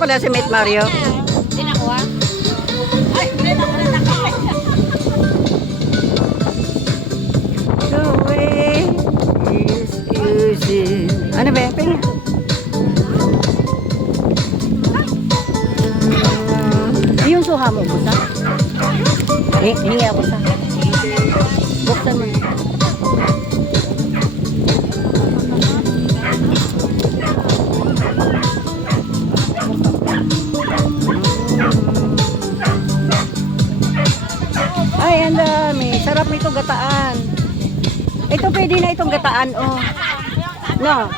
pala si Mate Mario. Hindi nakuha. Ay, hindi na nakuha. The way is easy. Ano ba? Pinga. Yung suha mo, busa? Hingi ako sa. Buksan mo. Ay, ang dami. Sarap nito gataan. Ito pwede na itong gataan, oh. No,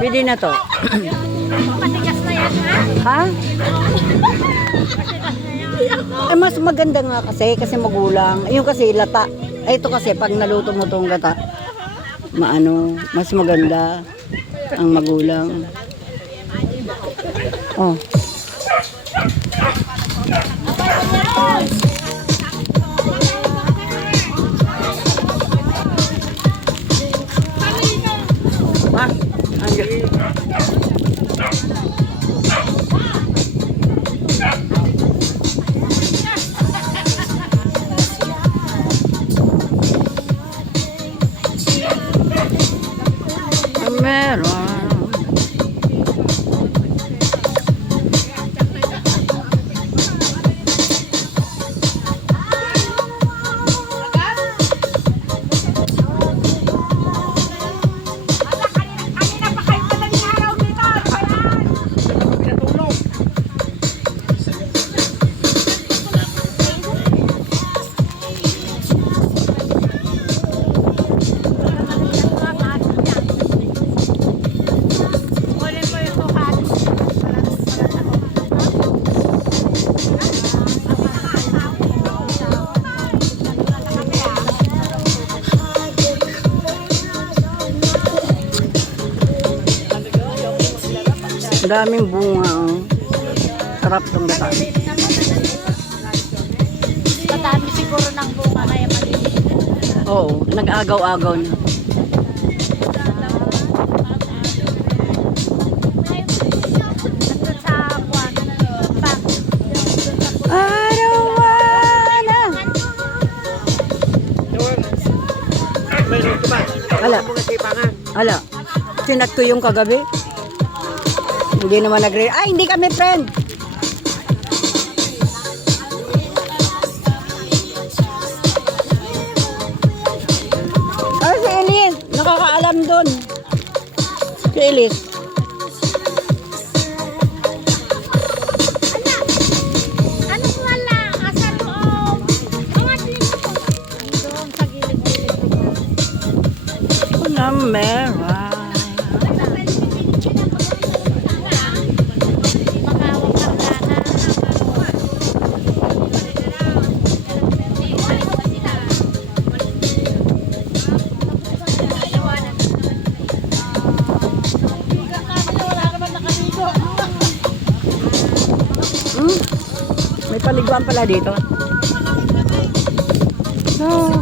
pwede na to. Matigas na yan, ha? Ha? Eh, mas maganda nga kasi magulang. Yung kasi lata. Eh, ito kasi pag naluto mo tong gata, mas maganda ang magulang. Oh. Ma, andiyan. Meron. Daming bunga, oh. Sarap tong gata. Madami siguro ng bunga kaya maliliit. Oo, nag-agaw-agaw na. Nandun sa kwan. I don't wanna. Hala. Hala. Sinat ko yung kagabi. Hindi naman ay, hindi kami friend. Ah, si Elise. Nakakaalam dun. Si Elise. Ano wala? Asa loob? Mga dito po. Doon sa gilid-gilid. Panamera. May paliguan pala dito. Oh,